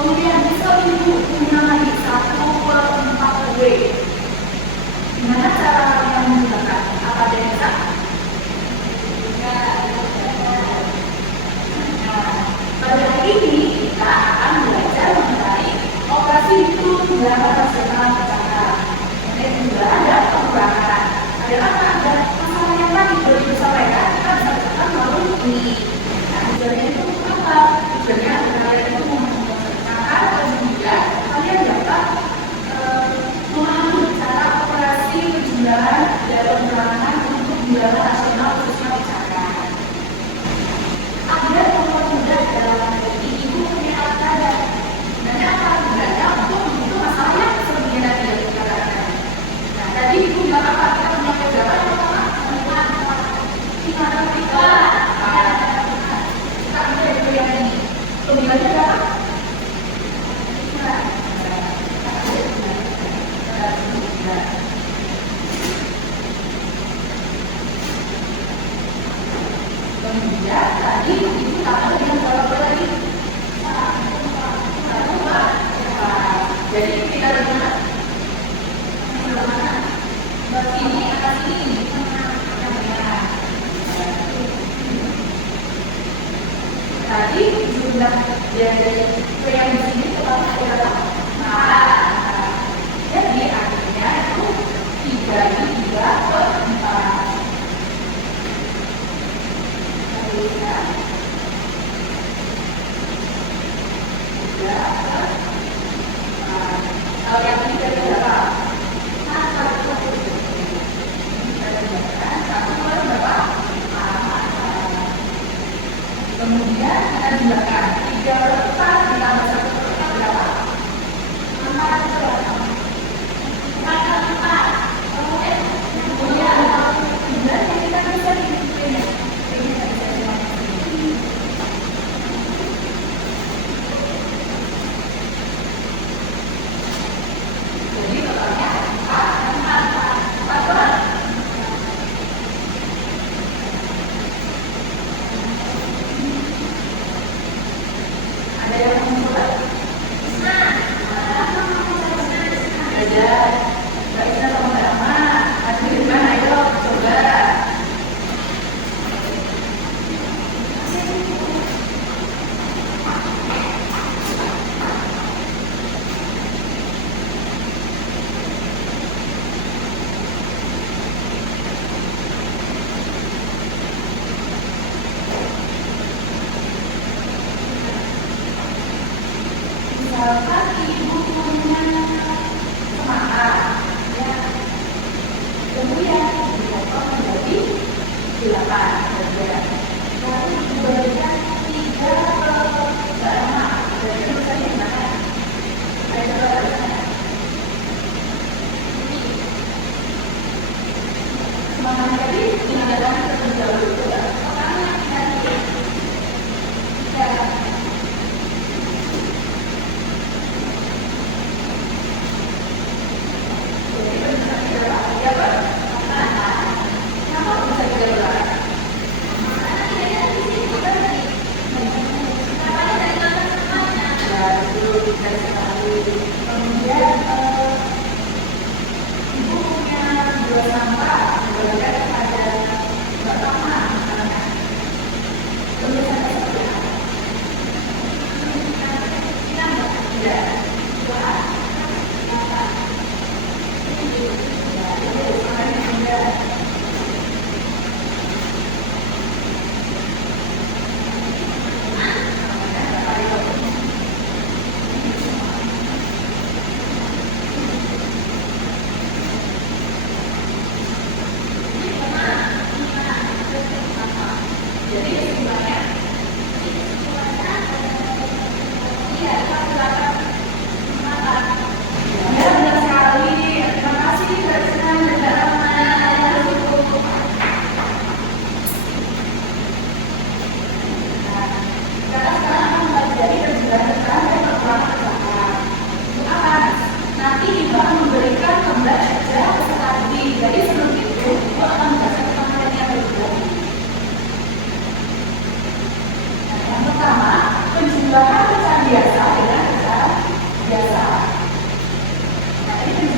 Kemudian bisa ibu punya lagi 1/4W. Gimana cara yang menggunakan? Apa ada yang bisa? Pada hari ini kita akan belajar mengenai operasi hitung bilangan rasional bicara. Mengenai penjualan dan pengurangan. Adalah ada masalah yang tadi boleh disampaikan, kita bisa katakan melalui ini. Nah, tujuannya itu apa? Tujuannya kalian itu mengusahakan dan juga kalian dapat memahami cara operasi penjualan dan pengurangan untuk bilangan rasional khususnya bicara. Agar mempermudah dalam ini, ibu punya alat tanda. Sebenarnya alat tandanya untuk menghitung masalah yang seperti tadi.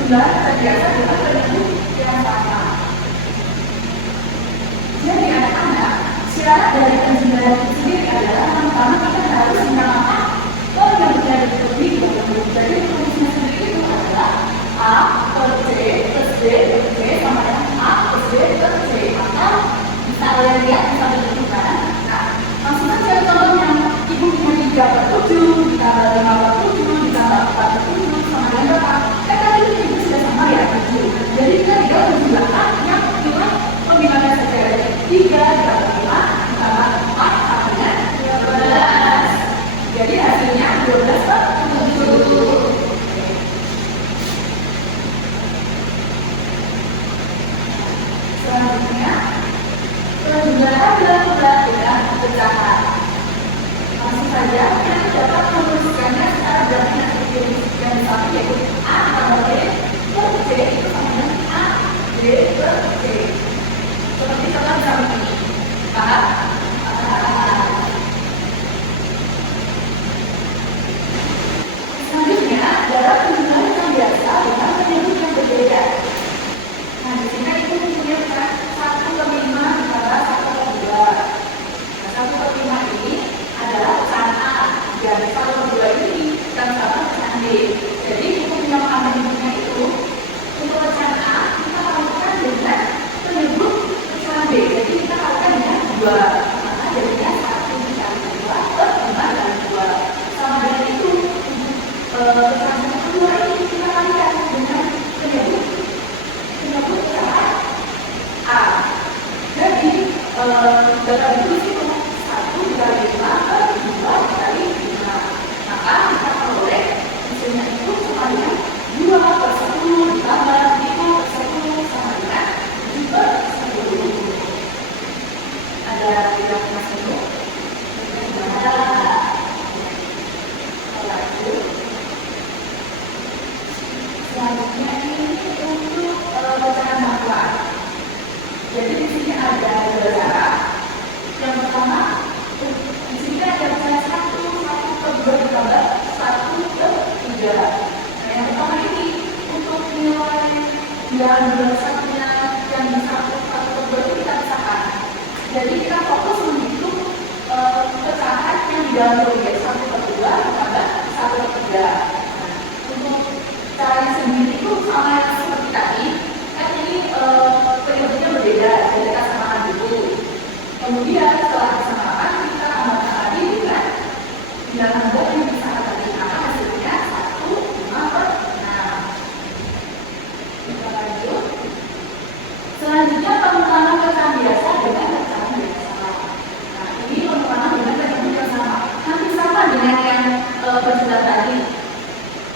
jumlah terbiasa dengan penyebut yang sama. Jadi anak-anak, syarat dari penjelasan itu sendiri adalah pertama kita harus mengenalkan penyebut yang lebih berbentuk. Jadi tulisnya sendiri itu adalah A per C plus B per C sama dengan A plus B per C. Maka bisa kalian lihat bisa dibentukkan. Nah, langsung saja contoh yang ibu punya 3 per 7 ditambah 5 per 7 ditambah 4 per 7 sama dengan berapa? Kan tadi itu sudah sama ya 7. Jadi kita tinggal menjumlahkan yang pembilangannya saja. 3 ditambah 5 ditambah 4 sama dengan 12. Jadi hasilnya 12 per 7. Selanjutnya, penjumlahan dilakukan dengan pecahan. Langsung saja, kita dapat menuliskannya secara berarti yang satu yaitu A tambah B per C itu sama dengan A B per C. Seperti contoh misalnya ini. Paham? Selanjutnya, dalam penjumlahan yang biasa dengan penyebut yang berbeda. Nah, di sini itu punya 1 per 5 ditambah 1 per 2. Nah, 1 per 5 ini adalah pecahan A. Dan 1 per 2 ini kita sama pecahan B. Jadi, untuk menyamakan penyebutnya itu, untuk pecahan A, kita lakukan dengan penyebut pecahan B. Jadi, kita lakukan dengan 2. Maka jadinya 1 dikali 2 per 5 kali 2. Sama dengan itu, pecahan kedua ini kita kalikan dengan penyebut pecahan A. Jadi dapat ditulis itu 1 dikali 5 per 2 dikali 5. Maka kita peroleh hasilnya itu sama dengan 2 per 10 ditambah 5 per 10 sama dengan 7 per 10. Ada tidak mas itu? Ada. Selanjutnya ini untuk pecahan makhluk. Jadi di sini ada 2 cara. Yang pertama, di sini ada pecahan 1 per 2 ditambah 1 per 3. Nah, yang pertama ini untuk nilai yang satunya yang di 1 per 2 itu kita pisahkan. Jadi kita fokus menghitung pecahan yang di dalam bagian 1 per 2 ditambah 1 per 3. Untuk caranya sendiri itu sama yang seperti tadi, kan ini penyebutnya berbeda, jadi kita samakan dulu. Kemudian setelah disamakan, kita tambahkan lagi dengan bilangan buat yang disamakan tadi, maka hasilnya 1, 5 per 6. Kita lanjut. Selanjutnya pengulangan pecahan biasa dengan pecahan biasa. Nah, ini pengulangan dengan penyebut yang sama. Nanti sama dengan yang penjelasan tadi.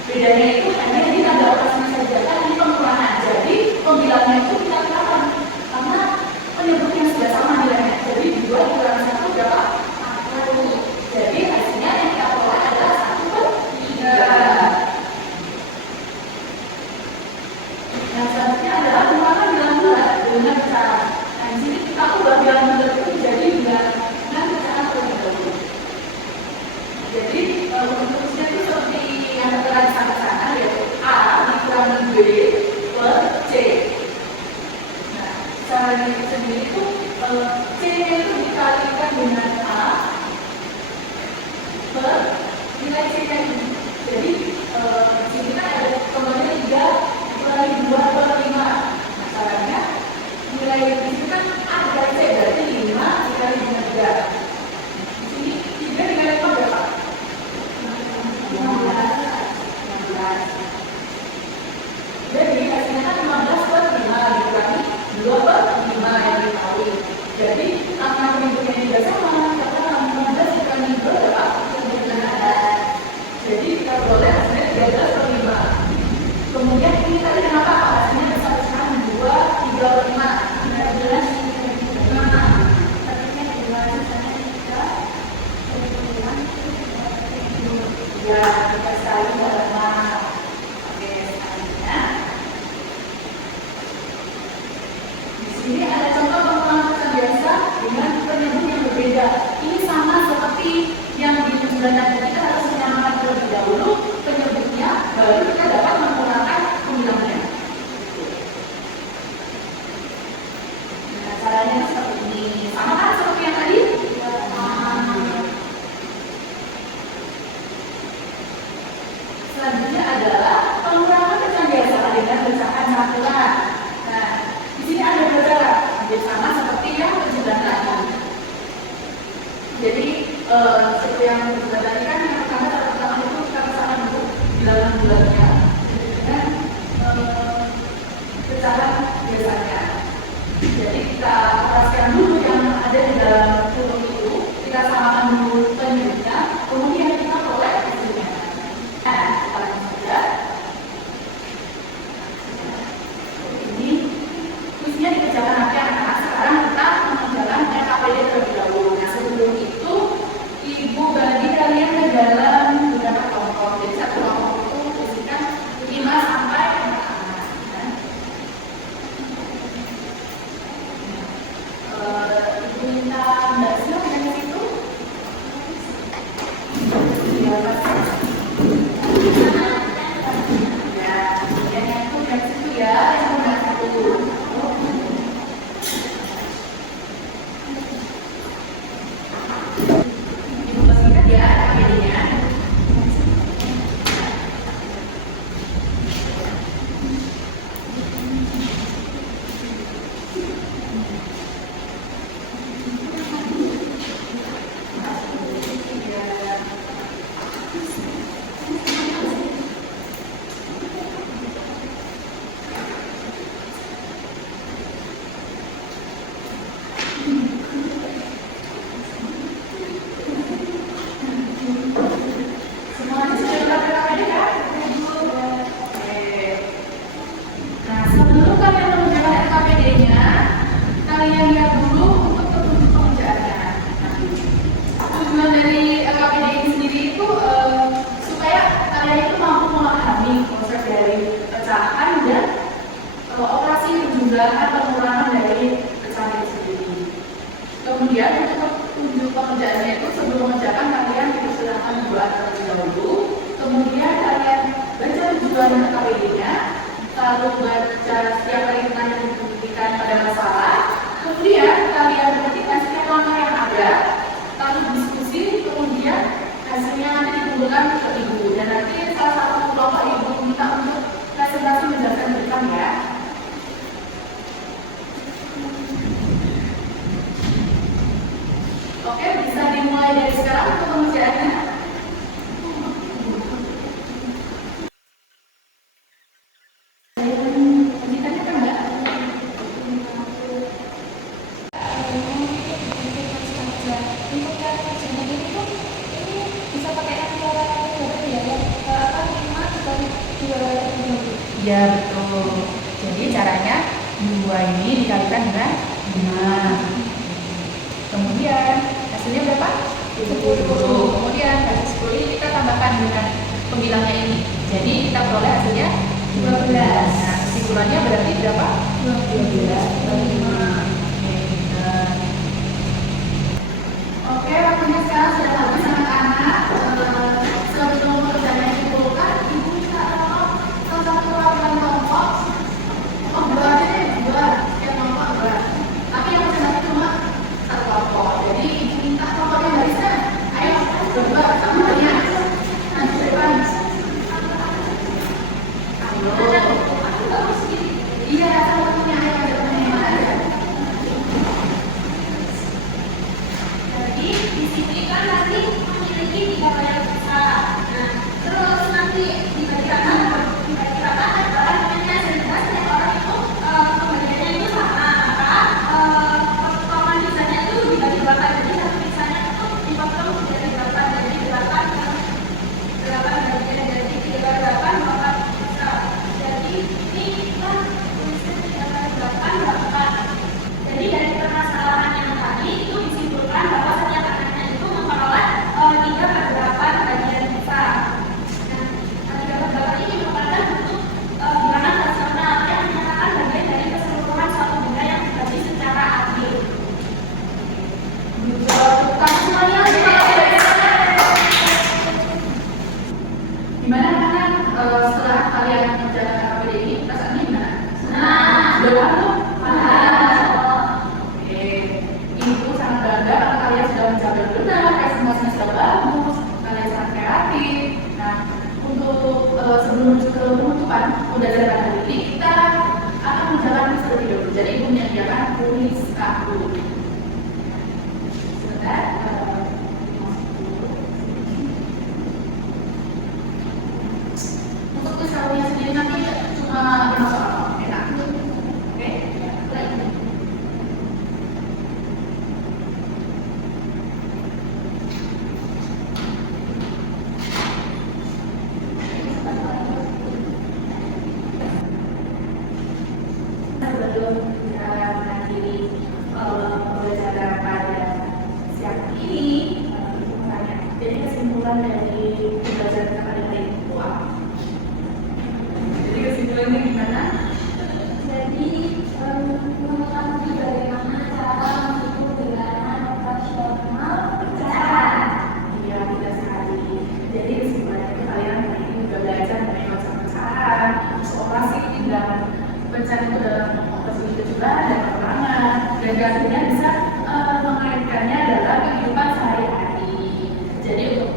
Bedanya itu hanya di tanda operasinya saja, kan ini pengulangan. Jadi pembilangannya itu kita katakan karena penyebutnya sudah sama nilainya. Jadi 2 dikurangi 1 berapa? 1. Jadi hasilnya yang kita peroleh adalah 1 per 3. Yang selanjutnya adalah pengulangan bilangan bulat dengan pecahan. Nah, di sini kita ubah bilangan bulat itu menjadi bilangan pecahan terlebih dahulu. Jadi bentuknya itu seperti yang tertera di sana yaitu A dikurangi B per C. Nah, caranya sendiri itu C itu dikalikan dengan A per nilai C nya ini. Jadi di sini kan ada kembalinya 3 dikurangi 2 per 5. Nah, caranya nilai di sini kan A dikali C berarti 5 dikali dengan 3. Di sini 3 dikali 5 berapa? 16. Jadi hasilnya kan 15 per 5 dikurangi 2 per 5 yang dikali. Jadi angka penyebutnya juga sama, karena 15 dikurangi 2 berapa? 19. Jadi kita peroleh hasilnya 13 per 5. Kemudian ini tadi kenapa hasilnya bisa pecahan 2, 3 per 5? 13, 5. Artinya 2 sisanya 3. Ya, kita sekali karena oke, selanjutnya di sini ada contoh pengulangan pecahan biasa dengan penyebut yang berbeda. Ini sama seperti yang di penjelasan tadi, kita harus menyamakan terlebih dahulu penyebutnya, baru kita dapat menggunakan pembilangannya. sebelum kalian mengerjakan RKPD-nya, kalian lihat dulu untuk petunjuk pengerjaannya. Tujuan dari RKPD ini sendiri itu supaya kalian itu mampu memahami konsep dari pecahan dan operasi penjumlahan pengurangan dari pecahan itu sendiri. Kemudian untuk petunjuk pengerjaannya itu sebelum mengerjakan kalian dipersilakan membuat terlebih dahulu. Kemudian kalian baca tujuan RKPD-nya, lalu baca setiap perhitungan yang diberikan pada masalah. Kemudian kalian perhatikan setiap langkah yang ada, lalu diskusi. Kemudian hasilnya nanti dikumpulkan ke ibu, dan nanti salah satu kelompok ibu minta untuk presentasi menjelaskan tentang ya. Oke, bisa dimulai dari sekarang untuk pengerjaannya. Ya betul. Jadi caranya 2 ini dikalikan dengan 5. Kemudian hasilnya berapa? 10. Kemudian hasil 10 ini kita tambahkan dengan pembilangnya ini. Jadi kita peroleh hasilnya 12. Nah, kesimpulannya berarti berapa? 12/5. Oke, waktunya sekarang sudah habis anak-anak. Sebelum pekerjaannya dikumpulkan, ibu minta tolong salah satu perwakilan kelompok. Oh, 2 aja deh, 2. Setiap kelompok 2. Tapi yang presentasi cuma 1 kelompok. Jadi ibu minta kelompoknya barisan. Ayo, berdua sama kalian. Nah, di depan. Ayo. Iya, sama punya ayo ada teman yang mana aja. Jadi di sini kan nanti memiliki 3 banyak besar. Nah, terus nanti dibagikan antara temannya sehingga setiap orang itu pembagiannya itu sama. Maka potongan bisanya itu dibagi 8. Jadi satu bisanya itu dipotong menjadi 8. Jadi 8 bagian dari 3/8 maka bisa. Jadi ini kita tulisnya 3/8. Jadi dari permasalahan yang tadi itu disimpulkan bahwa setiap anaknya itu memperoleh 3/8 bagian besar. Nah, 3/8 ini merupakan bentuk bilangan rasional yang menyatakan bagian dari keseluruhan suatu benda yang dibagi secara adil. Bukan semuanya. Gimana kan setelah kalian mengerjakan RKPD ini, perasaannya gimana? Sudah paham tuh? Ibu sangat bangga karena kalian sudah mencapai benar, presentasinya sudah bagus, kalian sangat kreatif. Nah, untuk sebelum menuju ke penutupan pembelajaran hari ini, kita akan menjalankan seperti dulu. Jadi ibu menyediakan tulis kartu. Sebentar. Untuk tulis kartunya sendiri nanti cuma 5 soal. Enak. Oke? Baik. Sebelum kita mengakhiri pembelajaran pada siang ini, jadi kesimpulan dari pembelajaran kita pada hari itu apa? Jadi kesimpulannya gimana? Jadi mengetahui bagaimana cara menghitung bilangan operasional pecahan. Iya, tidak sekali. Jadi kesimpulannya itu kalian hari ini sudah belajar mengenai macam pecahan, operasi bilangan pecahan itu dalam operasi penjumlahan dan pengurangan, dan akhirnya bisa mengaitkannya dalam kehidupan sehari-hari. Jadi untuk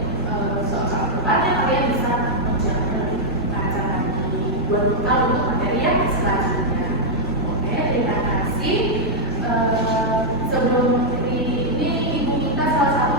soal depannya kalian bisa mengerjakan lebih lancar lagi buat bekal untuk materi yang selanjutnya. Oke, terima kasih. Sebelum ini ibu minta salah satu